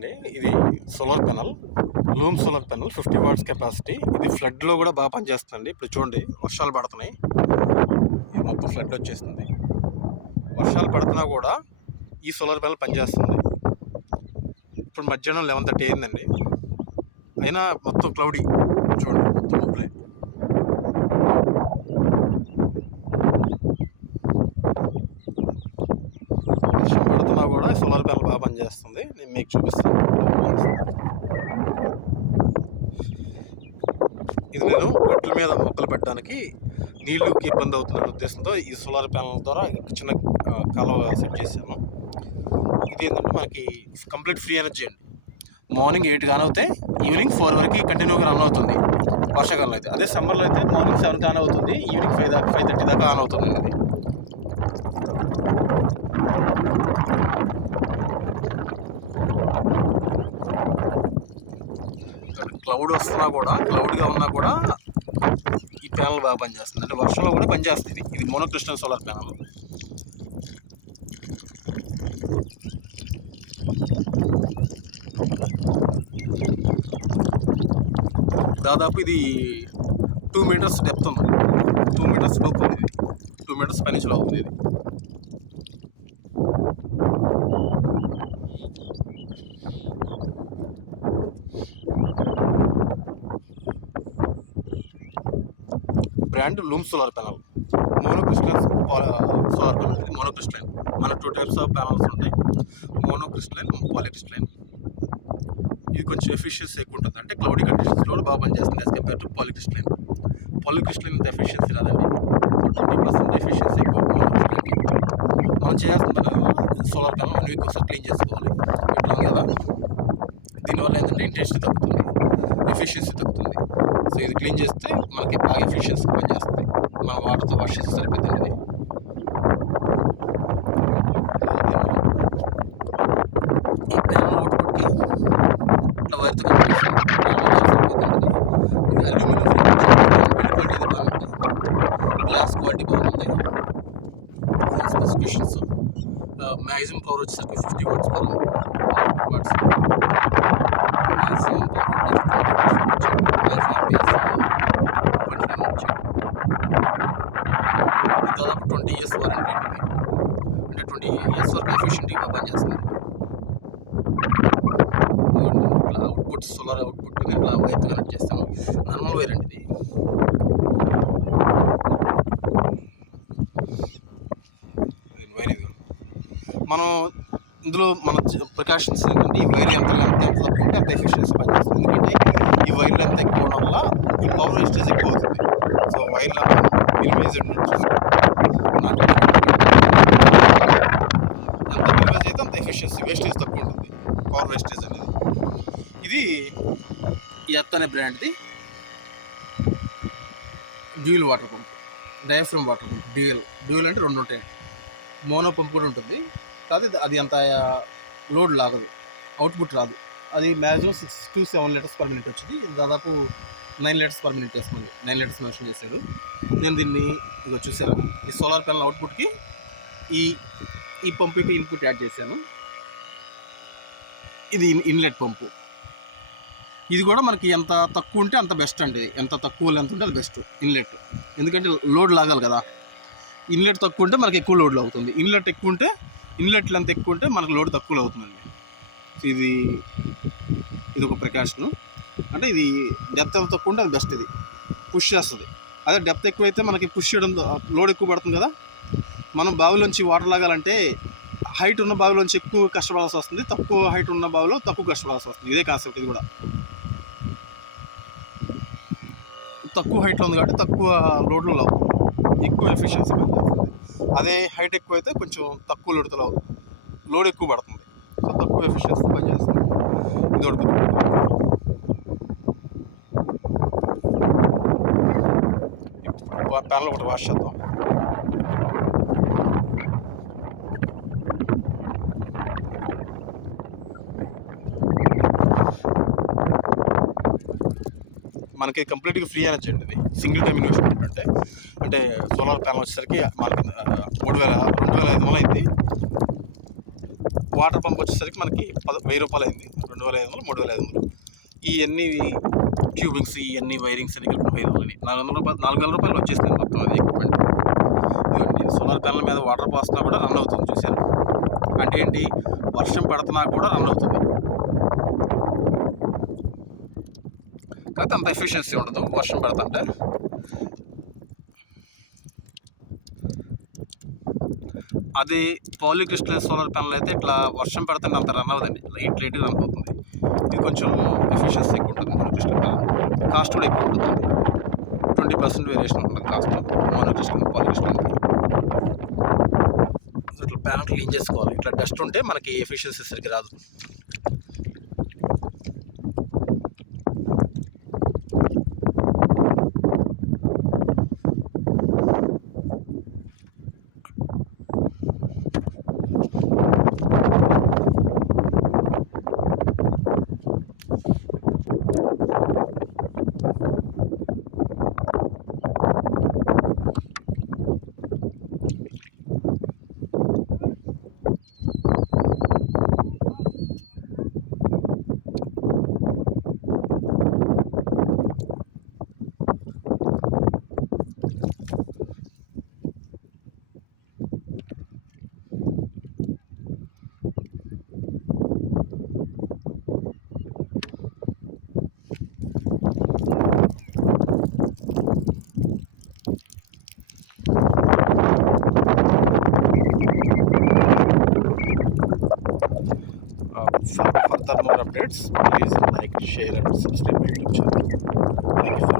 అండి. ఇది solar panel, Loom solar panel 50 watts capacity. ఇది ఫ్లడ్లో కూడా బాగా పనిచేస్తుందండి. ఇప్పుడు చూడండి, వర్షాలు పడుతున్నాయి, ఇది మొత్తం ఫ్లడ్ వచ్చేస్తుంది. వర్షాలు పడుతున్నా కూడా ఈ సోలార్ ప్యానల్ పనిచేస్తుంది. ఇప్పుడు మధ్యాహ్నం 11:30 అయిందండి, అయినా మొత్తం క్లౌడీ. చూడండి, మొత్తం మబ్బులే. వర్షం పడుతున్నా కూడా సోలార్ ప్యానల్ బాగా పనిచేస్తుంది. నేను మీకు చూపిస్తాను. ఇది నేను గట్ల మీద మొక్కలు పెట్టడానికి నీళ్ళకి ఇబ్బంది అవుతుందనే ఉద్దేశంతో ఈ సోలార్ ప్యానల్ ద్వారా చిన్న కాలువ సెట్ చేశాను. ఇది ఏంటంటే మనకి కంప్లీట్ ఫ్రీ ఎనర్జీ అండి. మార్నింగ్ 8 కాన్ అవుతాయి, ఈవినింగ్ 4 వరకు కంటిన్యూగా రన్ అవుతుంది వర్షాకాలంలో అయితే. అదే సమ్మర్లో అయితే మార్నింగ్ 7 ఆన్ అవుతుంది, ఈవినింగ్ 5:30 దాకా ఆన్ అవుతుంది. అది క్లౌడ్ వస్తున్నా కూడా, క్లౌడ్గా ఉన్నా కూడా ఈ ప్యానల్ బాగా పనిచేస్తుంది. అంటే వర్షంలో కూడా పనిచేస్తుంది. ఇది మోనోక్రిస్టల్ సోలార్ ప్యానల్. దాదాపు ఇది 2 మీటర్స్ డెప్త్ ఉంది, 2 మీటర్స్ డెప్త్ ఉంది. ఇది 2 మీటర్స్ పైనుంచి అవుతుంది. ఇది brand loom solar panel, monocrystalline solar panel. ఇది మోనోక్రిస్టలైన్. మన 2 టైప్స్ ఆఫ్ ప్యానల్స్ ఉంటాయి, మోనోక్రిస్టలైన్, పాలీక్రిస్టలైన్. ఇది కొంచెం ఎఫిషియన్సీ ఎక్కువ ఉంటుంది, అంటే క్లౌడీ కండిషన్స్లో కూడా బాగా పనిచేస్తుంది as compare to polycrystalline. Polycrystalline ఇంత ఎఫిషియన్సీ రాదండి, 20% ఎఫిషియన్సీ ఎక్కువ మోనోక్రిస్టలైన్కి. మనం చేయాల్సిన సోలార్ ప్యానల్ 1 వీక్ ఒకసారి క్లీన్ చేసుకోవాలి. ఇట్లా కదా, దీనివల్ల ఏంటంటే ఇంటెన్సిటీ తగ్గుతుంది, ఎఫిషియన్సీ తగ్గుతుంది. సో ఇది క్లీన్ చేస్తే మనకి బాగా ఎఫిషియన్సీ పనిచేస్తుంది. మన వాటర్తో వాష్ చేస్తే సరిపోతుంది. ఇది ఈ ప్యానల్ అవుట్పుట్కి ఇట్లా వైర్తో కనిపిస్తుంది. ఇది అల్యూమినియం క్వాలిటీ బాగుంటుంది, గ్లాస్ క్వాలిటీ బాగుంది. స్పెసిఫికేషన్స్ మ్యాక్సిమం పవర్ వచ్చేసరికి 50 watts per watts. Maximum power దాదాపు 20 years వారంటీ ఉంటుంది. అంటే 20 years వరకు ఎఫిషియెంట్గా పనిచేస్తుంది. ఇట్లా అవుట్పుట్, సోలార్ అవుట్పుట్ ఇట్లా వైర్ కనెక్ట్ చేస్తాను. నార్మల్ వైర్ అండి ఇది. మనం ఇందులో మన ప్రికాషన్స్ ఏంటంటే, ఈ వైర్ ఎంత తక్కువ ఉంటే అంత ఎఫిషియన్సీ పనిచేస్తుంది. ఎందుకంటే ఈ వైర్లు ఎంత ఎక్కువ అవడం వల్ల ఈ పవర్ వేస్టేజ్ ఎక్కువ అవుతుంది. సో వైర్లు మినిమైజ్ ఎంత మినిమైజ్ అయితే అంత ఎఫిషియన్సీ, వేస్టేజ్ తక్కువ ఉంటుంది, పవర్ వేస్టేజ్ అనేది. ఇది ఎత్ అనే బ్రాండ్ది dual water pump, diaphragm water pump. Dual అంటే 2 ఉంటాయి. మోనో పంప్ కూడా ఉంటుంది, కాదు అది అంత లోడ్ లాగదు, అవుట్పుట్ రాదు. అది maximum 6 to 7 litres per minute వచ్చింది. ఇది దాదాపు 9 లీటర్స్ పర్ మినిట్ వేసుకుంది. 9 లీటర్స్ మెన్షన్ చేశాడు. నేను దీన్ని ఇదిగో చూసాను, ఈ సోలార్ ప్యానల్ అవుట్పుట్కి ఈ పంపుకి ఇన్పుట్ యాడ్ చేశాను. ఇది ఇన్లెట్ పంపు. ఇది కూడా మనకి ఎంత తక్కువ ఉంటే అంత బెస్ట్ అండి. ఎంత తక్కువ లెంత్ ఉంటే అది బెస్ట్ ఇన్లెట్. ఎందుకంటే లోడ్ లాగాలి కదా. ఇన్లెట్ తక్కువ ఉంటే మనకి ఎక్కువ లోడ్లో అవుతుంది, ఇన్లెట్ ఎక్కువ ఉంటే, ఇన్లెట్ లెంత్ ఎక్కువ ఉంటే మనకు లోడ్ తక్కువలో అవుతుందండి. ఇది ఒక ప్రికాషను. అంటే ఇది డెప్త్ ఎంత తక్కువ ఉంటే అది బెస్ట్. ఇది పుష్ చేస్తుంది. అదే డెప్త్ ఎక్కువైతే మనకి పుష్ చేయడం, లోడ్ ఎక్కువ పడుతుంది కదా. మనం బావిలోంచి వాటర్ లాగాలంటే హైట్ ఉన్న బావిలోంచి ఎక్కువ కష్టపడాల్సి వస్తుంది, తక్కువ హైట్ ఉన్న బావిలో తక్కువ కష్టపడాల్సి వస్తుంది. ఇదే కాన్సెప్ట్. ఇది కూడా తక్కువ హైట్లో ఉంది కాబట్టి తక్కువ లోడ్లో ఎక్కువ ఎఫిషియన్సీ పనిచేస్తుంది. అదే హైట్ ఎక్కువ అయితే కొంచెం తక్కువ లోడ్తో లోడ్ ఎక్కువ పడుతుంది, సో తక్కువ ఎఫిషియన్సీ పనిచేస్తుంది. ఇది ఒకటి. ప్యానల్ ఒకటి వాష్ చేద్దాం. మనకి కంప్లీట్గా ఫ్రీ ఎనర్జీ అండి. ఇది సింగిల్ టైం ఇన్వెస్ట్మెంట్. అంటే సోలార్ ప్యానల్ వచ్చేసరికి మనకి 2,500 అయింది. వాటర్ పంప్ వచ్చేసరికి మనకి 1000 అయింది, 2500, 3500. ఇవన్నీ ట్యూబింగ్స్, ఇవన్నీ వైరింగ్స్ అన్ని కలిపి 500, 400 రూపాయలు వచ్చేసింది మొత్తం అది ఎక్విప్మెంట్. నేను సోలార్ ప్యానల్ మీద వాటర్ పోస్తున్నా కూడా రన్ అవుతుంది, చూశాను. అంటే ఏంటి, వర్షం పడుతున్నా కూడా రన్ అవుతుంది. కాకపోతే అంత ఎఫిషియన్సీ ఉండదు వర్షం పడుతుంటే. అది పాలీక్రిస్టలైన్ సోలార్ ప్యానల్ అయితే ఇట్లా వర్షం పడుతుంటే అంత రన్ అవ్వదండి, లైట్గా రన్ అవుతుంది. ఇది కొంచెం ఎఫిషియన్సీ ఎక్కువ ఉంటుంది మోనోక్రిస్టలైన్ ప్యానల్. కాస్ట్ కూడా ఎక్కువ ఉంటుంది, 20% వేరియేషన్ ఉంటుంది కాస్ట్ మోనోక్రిస్టలైన్ పాలీక్రిస్టలైన్. ఇట్లా ప్యానల్ క్లీన్ చేసుకోవాలి. ఇట్లా డస్ట్ ఉంటే మనకి ఎఫిషియన్సీ సరిగ్గా రాదు. For further more updates, please like, share and subscribe my YouTube channel. Thank you for